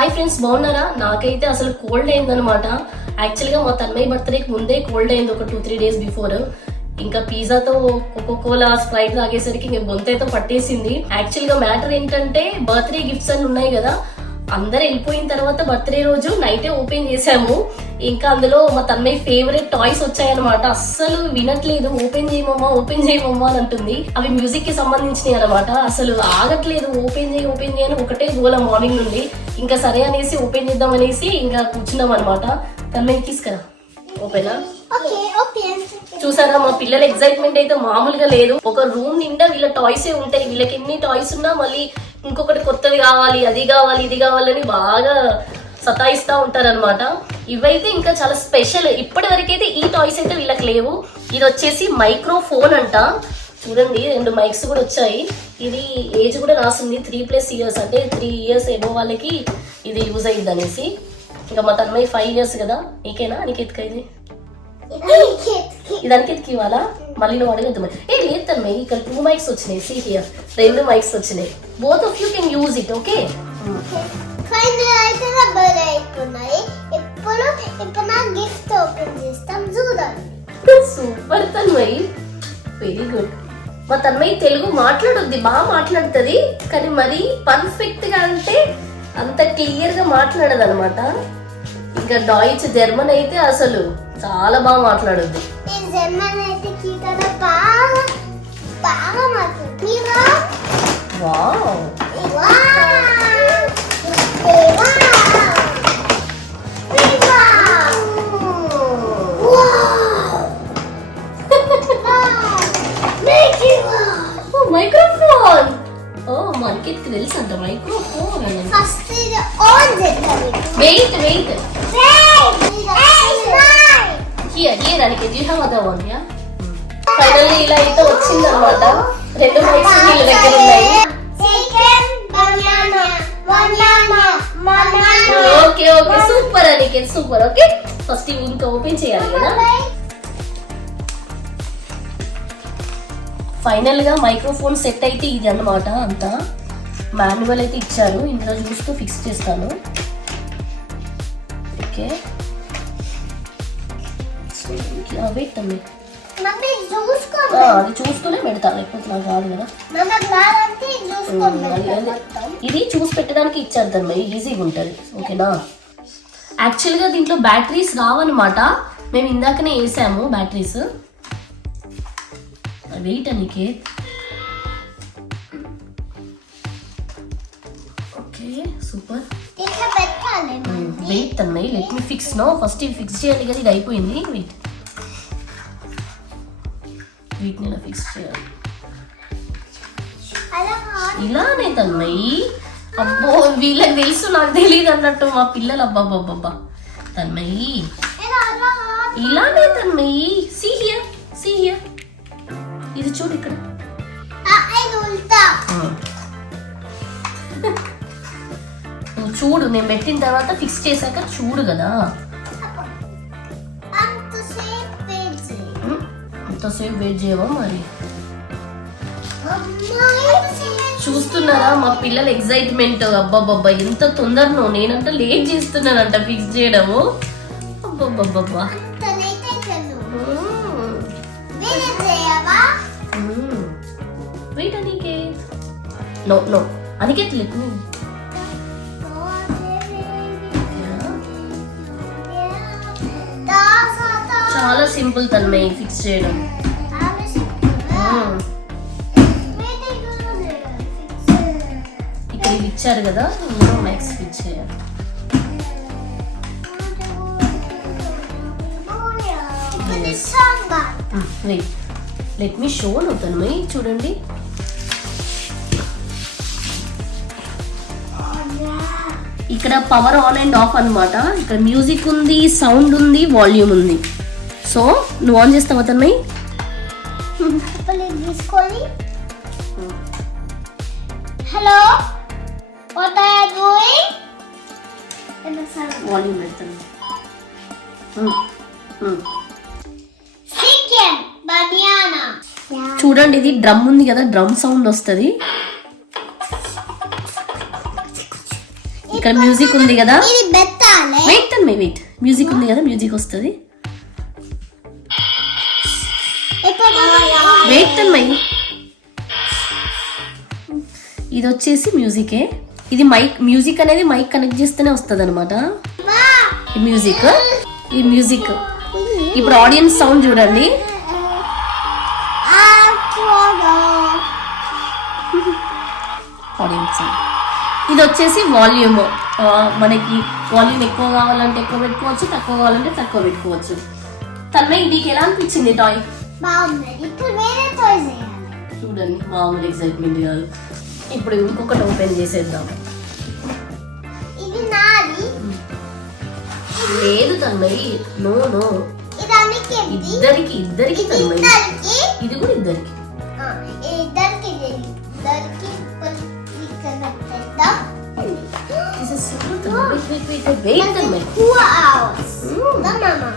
Hi friends బాగున్నారా? నాకైతే అసలు కోల్డ్ అయిందనమాట యాక్చువల్గా మా తన్మయ్య బర్త్డేకి ముందే కోల్డ్ అయింది ఒక టూ త్రీ డేస్ బిఫోర్ ఇంకా పిజ్జాతో కోకో కోలా స్ప్రైట్ తాగేసరికి ఇంకా గొంతైతే పట్టేసింది. యాక్చువల్గా మ్యాటర్ ఏంటంటే బర్త్డే గిఫ్ట్స్ అని ఉన్నాయి కదా. అందరు వెళ్ళిపోయిన తర్వాత బర్త్డే రోజు నైటే ఓపెన్ చేసాము ఇంకా అందులో మా తన్మయ్య ఫేవరెట్ టాయ్స్ వచ్చాయన్నమాట. అస్సలు వినట్లేదు ఓపెన్ చేయమమ్మా ఓపెన్ చేయమమ్మా అని అంటుంది. అవి మ్యూజిక్కి సంబంధించినవి అనమాట అసలు ఆగట్లేదు ఓపెన్ చేయి ఓపెన్ చేయని ఒకటే గోల మార్నింగ్ నుండి. ఇంకా సరే అనేసి ఓపెన్ చేద్దాం అనేసి ఇంకా కూర్చున్నాం అనమాట తన్మయ్య తీసుకురా. ఓపెనా చూసారా మా పిల్లల ఎగ్జైట్మెంట్ అయితే మామూలుగా లేదు. ఒక రూమ్ నిండా వీళ్ళ టాయ్స్ ఉంటాయి. వీళ్ళకి ఎన్ని టాయ్స్ ఉన్నా మళ్ళీ ఇంకొకటి కొత్తది కావాలి అది కావాలి ఇది కావాలని బాగా సతాయిస్తూ ఉంటారనమాట ఇవైతే ఇంకా చాలా స్పెషల్. ఇప్పటి వరకైతే ఈ టాయ్స్ అయితే వీళ్ళకి లేవు. ఇది వచ్చేసి మైక్రోఫోన్ అంట. చూడండి రెండు మైక్స్ కూడా వచ్చాయి. ఇది ఏజ్ కూడా రాసింది త్రీ ప్లస్ ఇయర్స్ అంటే త్రీ ఇయర్స్ ఏమో వాళ్ళకి ఇది యూజ్ అయ్యింది అనేసి ఇంకా మా తన్మయ్య ఫైవ్ ఇయర్స్ కదా. నీకేనా? నీకు ఎత్తుక ఇది ఇదానికి ఎత్తుకి ఇవ్వాలా? మళ్ళీ నువ్వు అడగద్దు మరి. ఏ లేదు తన్మయ్య ఇక్కడ టూ మైక్స్ వచ్చినాయి. సీ హియర్ రెండు మైక్స్ వచ్చినాయి. Both of you can use it okay ఇప్పుడు ఇప్పుడు నా గిఫ్ట్ ఓపెన్ చేస్తాం. చూడండి సూపర్ తన్మయ్ వెరీ గుడ్ మా తన్మయ్య తెలుగు మాట్లాడుద్ది. బాగా మాట్లాడుతుంది. కానీ మరి పర్ఫెక్ట్గా అంటే అంత క్లియర్గా మాట్లాడదు అనమాట ఇంకా డాయిచ్ జర్మన్ అయితే అసలు చాలా బాగా మాట్లాడుద్ది. మైక్రోఫోన్. ఓ మనకి తెలుసు అంట మైక్రోఫోన్ అని. ఫస్ట్ ఇది ఆన్ చేద్దాం. వెయిట్ వెయిట్ హియర్ అని యూ హ్యావ్ అదర్ ఫైనల్లీ ఇలా అయితే వచ్చింది అనమాట రెండు మైక్స్ వీళ్ళ దగ్గర ఉన్నాయి. Okay okay super Aniket super okay first ఇవి ఇంకా ఓపెన్ చేయాలి కదా. ఫైనల్గా మైక్రోఫోన్ సెట్ అయితే ఇది అన్నమాట అంతా. మాన్యువల్ అయితే ఇచ్చారు. ఇందులో చూస్తూ ఫిక్స్ చేస్తాను. ఓకే వెయిట్ తమ్మి అది చూస్తూనే పెడతాను నాకు కాదు. కదా ఇది చూసి పెట్టడానికి ఇచ్చారు తమ్మి ఈజీగా ఉంటుంది. ఓకేనా? యాక్చువల్గా దీంట్లో బ్యాటరీస్ రావన్నమాట. మేము ఇందాకనే వేసాము batteries. Wait Aniket okay super. Wait Tanmay let me fix no first ఇవి ఫిక్స్ చేయాలి కదా ఇది అయిపోయింది. వెయిట్ వీటిని ఇలా ఫిక్స్ చేయాలి. ఇలానే తన్మయ్యి అబ్బో వీళ్ళకి తెలుసు నాకు తెలియదు అన్నట్టు మా పిల్లలు అబ్బాబ్బబ్బా తన్మయ్యి. ఇలానే Tanmay see here see here ఇది చూడు ఇక్కడ. నువ్వు చూడు నేను పెట్టిన తర్వాత ఫిక్స్ చేశాక చూడు కదా. ఎంతసేపు వెయిట్ చేయవా మరి? చూస్తున్నారా మా పిల్లల ఎగ్జైట్మెంట్ అబ్బాబ్బబ్బా ఎంత తొందరనో. నేనంట లేట్ చేస్తున్నానంట ఫిక్స్ చేయడము? మ్మ్. Wait Aniket no no Aniket. చాలా సింపుల్ తన్మయ్య ఫిక్స్ చేయడం. మ్మ్. ఇక్కడ ఇవి ఇచ్చారు కదా ఇందులో మ్యాక్స్ ఫిక్స్ చేయాలి. లెట్ మీ షో నువ్వు తన్మయ్య చూడండి. ఇక్కడ పవర్ ఆన్ అండ్ ఆఫ్ అన్నమాట. ఇక్కడ మ్యూజిక్ ఉంది సౌండ్ ఉంది వాల్యూమ్ ఉంది. సో నువ్వు ఆన్ చేస్తావా తన్మయ్య తీసుకొని. హలో వాల్యూమ్ పెడతాను. చూడండి ఇది డ్రమ్ ఉంది కదా డ్రమ్ సౌండ్ వస్తుంది. ఇక్కడ మ్యూజిక్ ఉంది కదా. వెయిట్ వెయిట్ మ్యూజిక్ ఉంది కదా మ్యూజిక్ వస్తుంది. వెయిట్ తన్మయ్ ఇది వచ్చేసి మ్యూజికే. ఇది మైక్ మ్యూజిక్ అనేది మైక్ కనెక్ట్ చేస్తేనే వస్తుంది అనమాట ఈ మ్యూజిక్ ఈ మ్యూజిక్. ఇప్పుడు ఆడియన్స్ సౌండ్ చూడండి. Audience sound. ఇది వచ్చేసి వాల్యూమ్. మనకి వాల్యూమ్ ఎక్కువ కావాలంటే ఎక్కువ పెట్టుకోవచ్చు తక్కువ కావాలంటే తక్కువ పెట్టుకోవచ్చు. తన్మయ్ నీకు ఎలా అనిపించింది టాయ్? బాగుంది. ఇప్పుడు వేరే టాయ్స్ వేయాలి. చూడండి మామూలు ఎక్సైట్మెంట్ కాదు ఇప్పుడు ఇంకొకటి ఓపెన్ చేసేద్దాం. ఇది నాది. లేదు తన్మయ్. నో నో ఇద్దరికి ఇద్దరికి ఇద్దరికి. ఇది కూడా ఇద్దరికి. ఇద్దరికి ఇది ఇద్దరికి. This is super Tanmay. Wait, wait, wait, wait, Tanmay. Two hours Mm. మామా?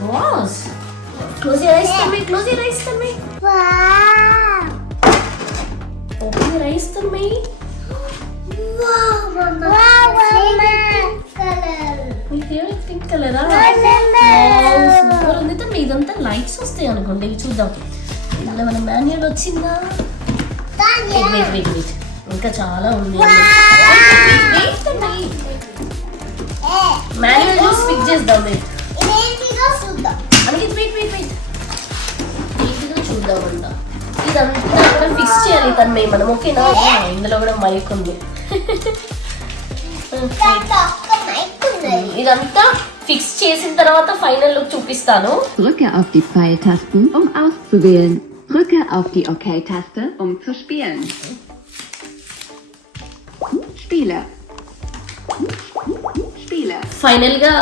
Gosh. Close your eyes, Tanmay. Close your eyes, Tanmay. Open your eyes, Tanmay. మీ ఫేవరెట్ పింక్ కలరా Wow. సూపర్ ఉంది. తమ్మి ఇదంతా లైట్స్ వస్తాయి అనుకోండి. ఇవి చూద్దాం. ఇలా మన మాన్యువల్ వచ్చిందా? వెయిట్ వెయిట్ వెయిట్ వెయిట్ ఇంకా చాలా ఉంది. మాన్యువల్ చూసి పిక్ చేద్దాం వెయిట్ చూద్దాం. అలాగే వెయిట్ వెయిట్ వెయిట్ నీట్గా చూద్దామంట ఇదంతా కూడా ఫిక్స్ చేయాలి తన్మై మనం ఓకేనా ఇందులో కూడా మైక్ ఉంది ఇదంతా ఫిక్స్ చేసిన తర్వాత ఫైనల్ లుక్ చూపిస్తాను Drücke auf die Pfeiltasten, um auszuwählen. Drücke auf die OK-Taste, um zu spielen. Spiele. Spiele. ఫైనల్గా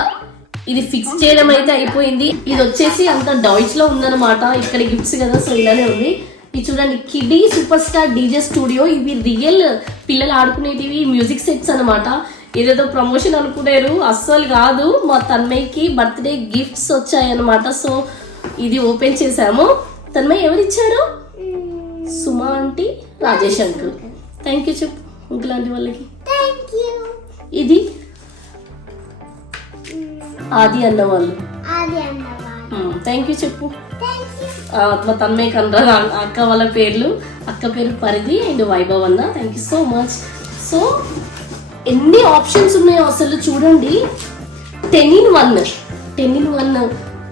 ఇది ఫిక్స్ చేయడం అయితే అయిపోయింది. ఇది వచ్చేసి అంత డాయిస్లో ఉందన్నమాట. ఇక్కడ గిఫ్ట్స్ కదా సో ఇలానే ఉంది. ఇది చూడండి kiddie super star DJ studio ఇవి రియల్ పిల్లలు ఆడుకునేటివి మ్యూజిక్ సెట్స్ అన్నమాట. ఏదేదో ప్రమోషన్ అనుకునేరు. అస్సలు కాదు. మా తన్మయ్యకి బర్త్డే గిఫ్ట్స్ వచ్చాయన్నమాట. సో ఇది ఓపెన్ చేసాము తన్మయ్య ఎవరు ఇచ్చారు Suma aunty Rajesh uncle thank you చెప్పు. అంకుల్ ఆంటీ వాళ్ళకి. ఇది ఆది అన్న వాళ్ళు థ్యాంక్ యూ చెప్పు. మా తన్మయ్య కనరా అక్క వాళ్ళ పేర్లు. అక్క పేరు పరిధి అండ్ వైభవ్ అన్న. Thank you so much so ఎన్ని ఆప్షన్స్ ఉన్నాయో అసలు చూడండి. Ten in one ten in one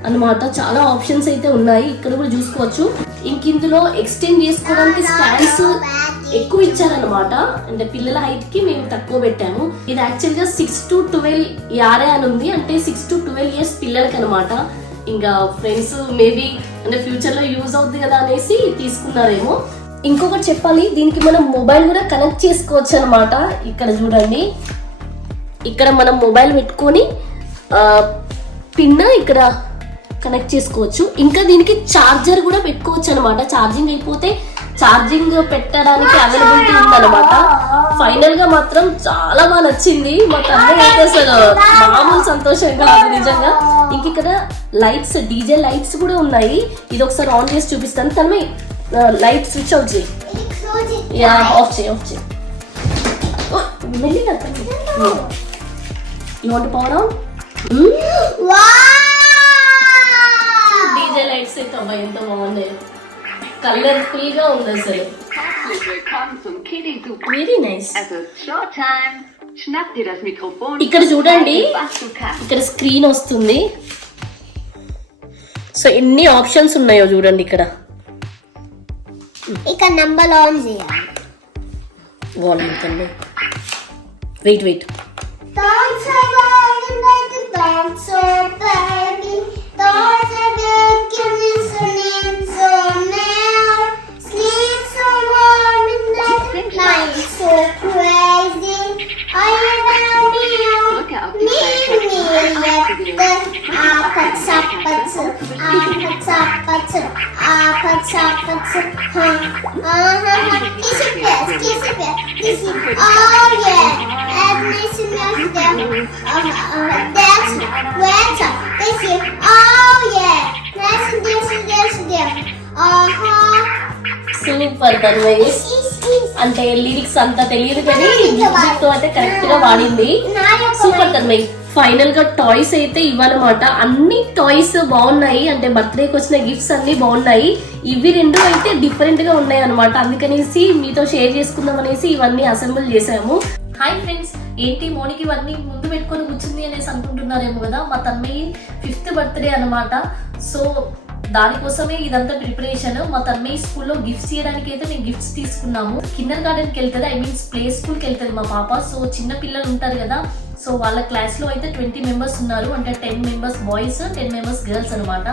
అన్నమాట. చాలా ఆప్షన్స్ అయితే ఉన్నాయి. ఇక్కడ కూడా చూసుకోవచ్చు. ఇంక ఇందులో ఎక్స్టెండ్ చేసుకోవడానికి స్టాండ్స్ ఎక్కువ ఇచ్చారనమాట అంటే పిల్లల హైట్కి మేము తక్కువ పెట్టాము. ఇది యాక్చువల్గా సిక్స్ టు ట్వెల్వ్ యారే అని ఉంది. అంటే సిక్స్ టు ట్వెల్వ్ ఇయర్స్ పిల్లలకి అనమాట ఇంకా ఫ్రెండ్స్ మేబీ అంటే ఫ్యూచర్లో యూజ్ అవుతుంది కదా అనేసి తీసుకున్నారేమో. ఇంకొకటి చెప్పాలి దీనికి మనం మొబైల్ కూడా కనెక్ట్ చేసుకోవచ్చు అనమాట ఇక్కడ చూడండి. ఇక్కడ మనం మొబైల్ పెట్టుకొని పిన్న ఇక్కడ కనెక్ట్ చేసుకోవచ్చు. ఇంకా దీనికి చార్జర్ కూడా పెట్టుకోవచ్చు అనమాట ఛార్జింగ్ అయిపోతే ఛార్జింగ్ పెట్టడానికి అవైలబిలిటీ ఉందన్నమాట. ఫైనల్గా మాత్రం చాలా బాగా నచ్చింది. మా తల్లి అయితే అసలు మామూలు సంతోషం కాదు నిజంగా. ఇంక ఇక్కడ లైట్స్ డీజే లైట్స్ కూడా ఉన్నాయి. ఇది ఒకసారి ఆన్ చేసి చూపిస్తాను. తనమే లైట్ స్విచ్ అవుట్ చేయి. యా ఆఫ్ చేయి ఆఫ్ చేయి. మెల్లిగా you want power on wow DJ అబ్బాయి ఎంత బాగున్నాయి కలర్ఫుల్గా ఉంది అసలు. Very nice. ఇక్కడ చూడండి. ఇక్కడ స్క్రీన్ వస్తుంది సో ఎన్ని ఆప్షన్స్ ఉన్నాయో చూడండి ఇక్కడ ఇక నంబర్ ఆన్ చేయాలి వాల్యూమ్ కన్నా wait wait again, like a dancer, baby. Dance Pfeiltasten, um auszuwählen. Oh yeah, and listen to them. Um, uh, that's better. Listen. Oh yeah, listen, listen, listen, them. Uh huh. Super Tanmay This is అంటే lyrics అంత తెలియదు కానీ మ్యూజిక్తో అయితే కరెక్ట్గా పాడింది నా యొక్క super Tanmay. ఫైనల్గా టాయ్స్ అయితే ఇవ్వాలన్నమాట. అన్ని టాయ్స్ బాగున్నాయి. అంటే బర్త్డేకి వచ్చిన గిఫ్ట్స్ అన్ని బాగున్నాయి. ఇవి రెండు అయితే డిఫరెంట్గా ఉన్నాయి అనమాట అందుకనేసి మీతో షేర్ చేసుకుందాం అనేసి ఇవన్నీ అసెంబుల్ చేసాము హాయ్ ఫ్రెండ్స్ ఏంటి మోనికి ఇవన్నీ ముందు పెట్టుకొని కూర్చుంది అనేసి అనుకుంటున్నారేమో కదా? మా తన్మయ్య ఫిఫ్త్ బర్త్డే అన్నమాట. సో దానికోసమే ఇదంతా ప్రిపరేషన్ మా తన్మయ్య స్కూల్లో గిఫ్ట్స్ ఇవ్వడానికి అయితే మేము గిఫ్ట్స్ తీసుకున్నాము. కిండర్ గార్డెన్కి వెళ్తుంది ఐ మీన్స్ ప్లే స్కూల్కి వెళ్తుంది మా పాప. సో చిన్న పిల్లలు ఉంటారు కదా సో వాళ్ళ క్లాస్లో అయితే ట్వంటీ మెంబర్స్ ఉన్నారు. అంటే ten members boys ten members girls అనమాట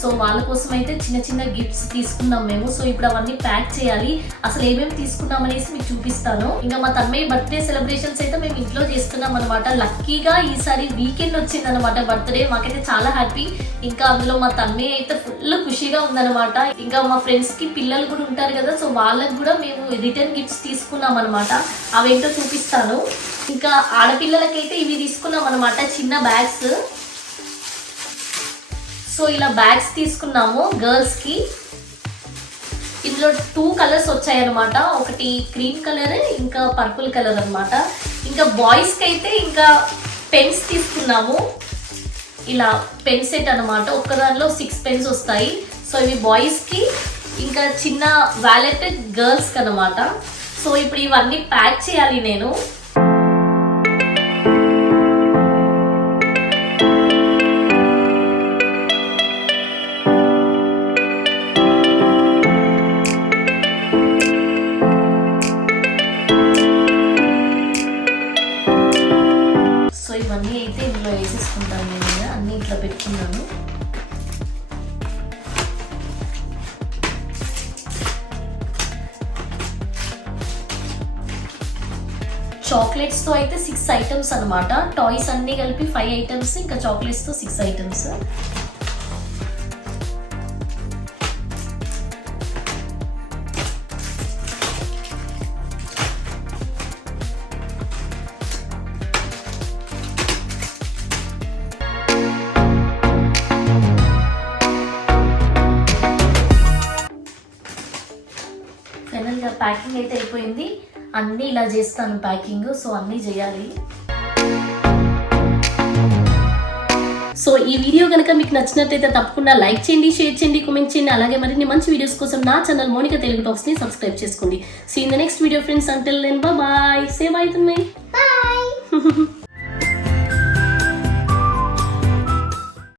సో వాళ్ళ కోసం అయితే చిన్న చిన్న గిఫ్ట్స్ తీసుకున్నాం మేము. సో ఇప్పుడు అవన్నీ ప్యాక్ చేయాలి. అసలు ఏమేమి తీసుకున్నాం అనేసి మీకు చూపిస్తాను. ఇంకా మా తమ్మయ్య బర్త్డే సెలబ్రేషన్స్ అయితే మేము ఇంట్లో చేస్తున్నాం అనమాట లక్కీగా ఈసారి వీకెండ్ వచ్చింది అనమాట బర్త్డే. మాకైతే చాలా హ్యాపీ. ఇంకా అందులో మా తమ్మయ్య అయితే ఫుల్ ఖుషిగా ఉందన్నమాట. ఇంకా మా ఫ్రెండ్స్కి పిల్లలు కూడా ఉంటారు కదా సో వాళ్ళకి కూడా మేము రిటర్న్ గిఫ్ట్స్ తీసుకున్నాం అనమాట అవేంటో చూపిస్తాను. ఇంకా ఆడపిల్లలకైతే ఇవి తీసుకున్నాం అనమాట చిన్న బ్యాగ్స్. సో ఇలా బ్యాగ్స్ తీసుకున్నాము గర్ల్స్కి ఇందులో టూ కలర్స్ వచ్చాయి అనమాట ఒకటి క్రీమ్ కలర్ ఇంకా పర్పుల్ కలర్ అనమాట ఇంకా బాయ్స్కి అయితే ఇంకా పెన్స్ తీసుకున్నాము. ఇలా పెన్ సెట్ అనమాట ఒక్కదానిలో సిక్స్ పెన్స్ వస్తాయి. సో ఇవి బాయ్స్కి ఇంకా చిన్న వ్యాలెట్ గర్ల్స్కి అనమాట సో ఇప్పుడు ఇవన్నీ ప్యాక్ చేయాలి నేను. సిక్స్ ఐటమ్స్ అన్నమాట. టాయ్స్ అన్ని కలిపి ఫైవ్ ఐటమ్స్ ఇంకా చాక్లెట్స్తో సిక్స్ ఐటమ్స్ ప్యాకింగ్ అయితే అయిపోయింది. అన్నీ ఇలా చేస్తాను ప్యాకింగ్ సో అన్నీ చేయాలి. సో ఈ వీడియో కనుక మీకు నచ్చినట్లయితే తప్పకుండా లైక్ చేయండి షేర్ చేయండి కామెంట్ చేయండి అలాగే మరిన్ని మంచి వీడియోస్ కోసం నా ఛానల్ మోనిక తెలుగు టాక్స్ని సబ్స్క్రైబ్ చేసుకోండి. See in the next video friends until then bye save అవుతుంది Bye.